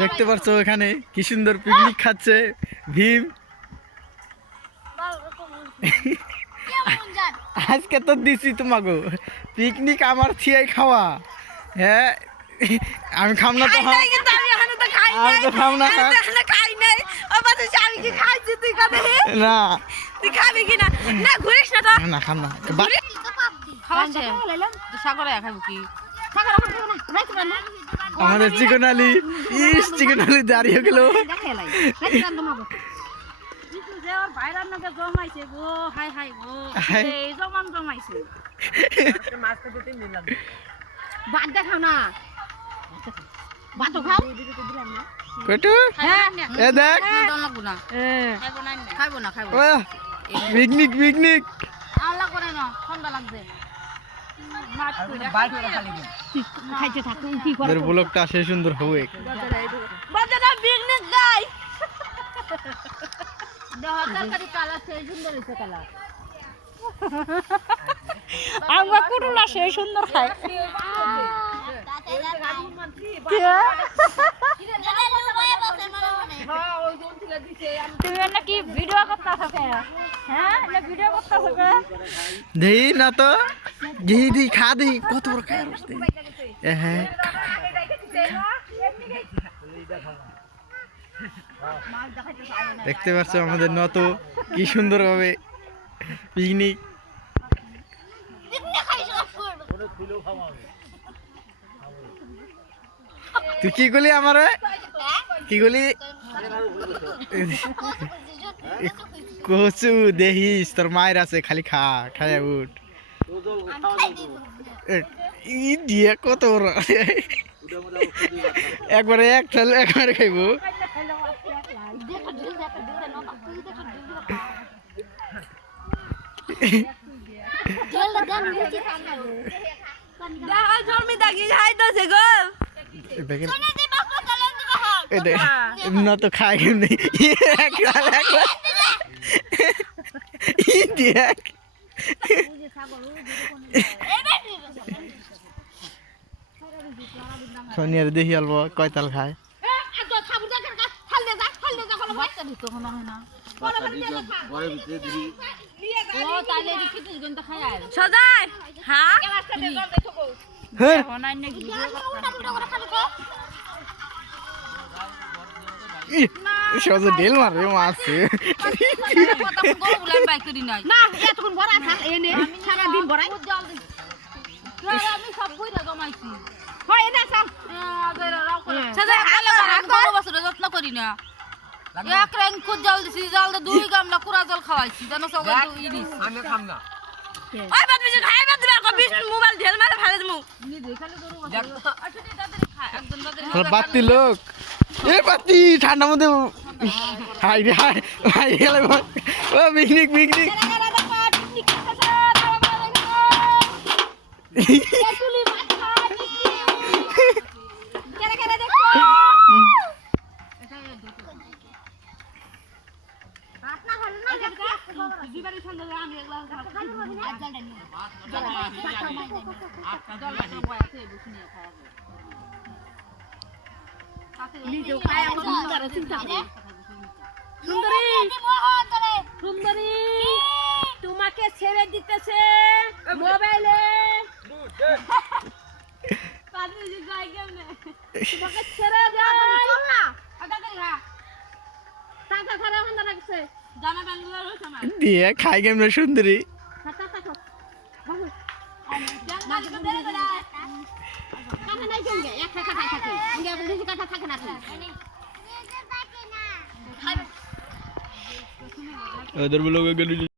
দেখতে পারছো এখানে কি সুন্দর পিকনিক খাচ্ছে ভীম। আজকে তো দিছি তোমাকে পিকনিক আমার ছিয়াই খাওয়া। হ্যাঁ আমি খাম না তো, আমি তো খাম না। না না খাম না। আমাদের চিকন আলী চিকন আলী দাঁড়িয়ে গেল। পিকনিক পিকনিক ব্লগটা সেই সুন্দর হবে। আমরা কুটুলা সেই সুন্দর খায়। তুমি নাকি ভিডিও করতেছ? হ্যাঁ ভিডিও করতেছ? দেই না তো দেই দেই খা দেই কত বড় খায়। হ্যাঁ দেখতে পাচ্ছ আমাদের নত কি সুন্দর ভাবে পিকনিক। তুই কি করলি আমার কি করলি? কচু দেখিস তোর মায়ের আছে খালি খা খায় উঠ। দিয়ে কত বড় একবারে এক থাল একবারে খাইব। না তো খাই নেই সোনিয়ার দেখি অল্প কয়তাল খায়। সহজে ঢেল মারবে মারছে। যত্ন করি না এক রেঙ্কুর জল দিছি, জল 2 গামলা কুড়া জল খাওয়াইছি জানো। আমি খাম না। ওই বাদ বিশ খাই বাদ দিবা কো 20 মোবাইল ঢেল মারে ফেলে দিমু। বাতি লোক এ বাতি ঠান্ডা মধ্যে হাই রে হাই হাই গেলে ও পিকনিক পিকনিক। সুন্দরী তোমাকে ছেড়ে দিতেছে মোবাইলে। তোমাকে ছেড়ে যায় দিয়ে খাই কেমন সুন্দরী। ওদের ব্লগে গেলি।